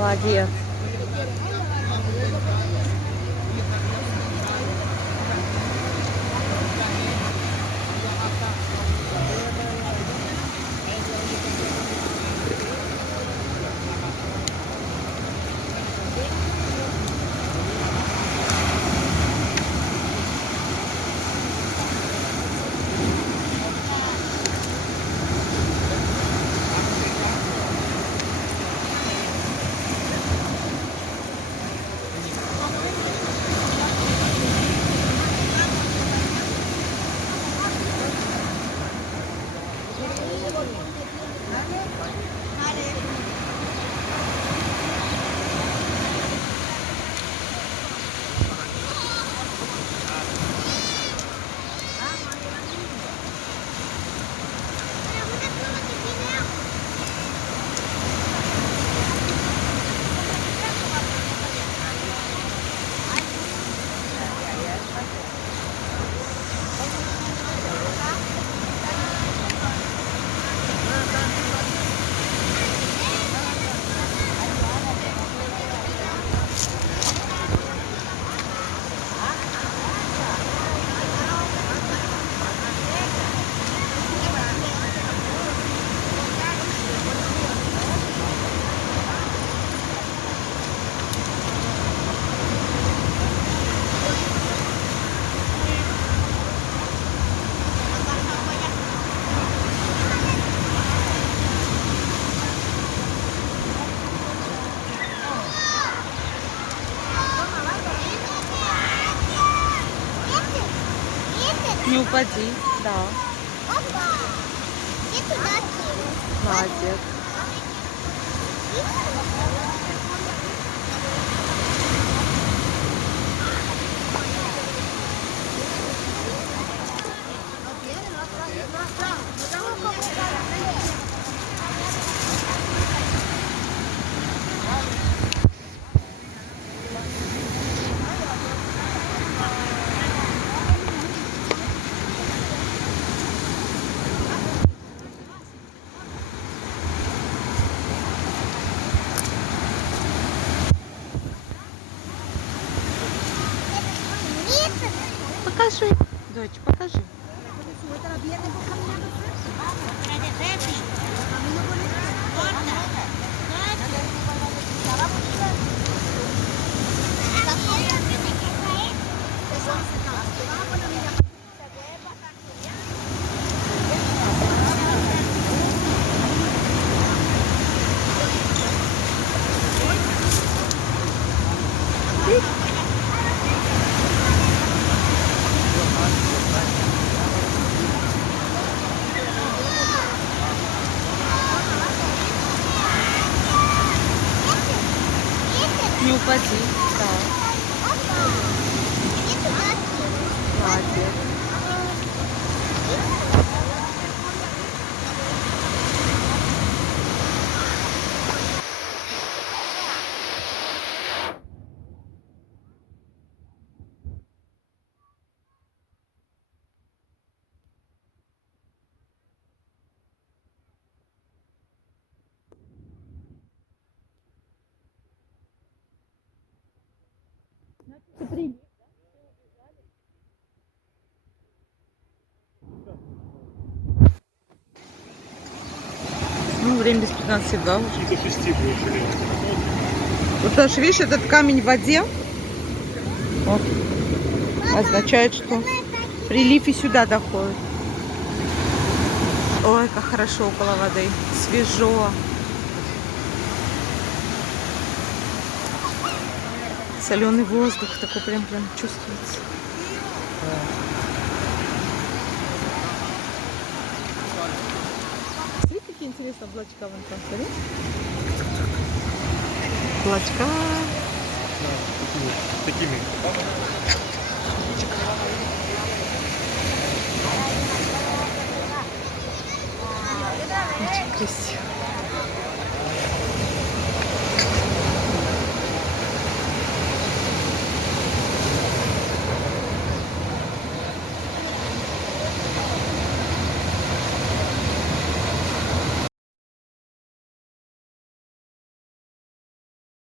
Молодец. Не упади, да. Опа! И туда кинь. Молодец. Покажи, дочь, покажи. Не упади, да. И туда кинь. Молодец. Ну, время без 15:02 уже. До 6 будет. Вот даже, видишь, этот камень в воде вот, означает, что прилив и сюда доходит. Ой, как хорошо около воды. Свежо. Соленый воздух такой прям чувствуется. Смотри, какие интересные облачка вон там, смотри. Облачка. Такими. Очень красиво.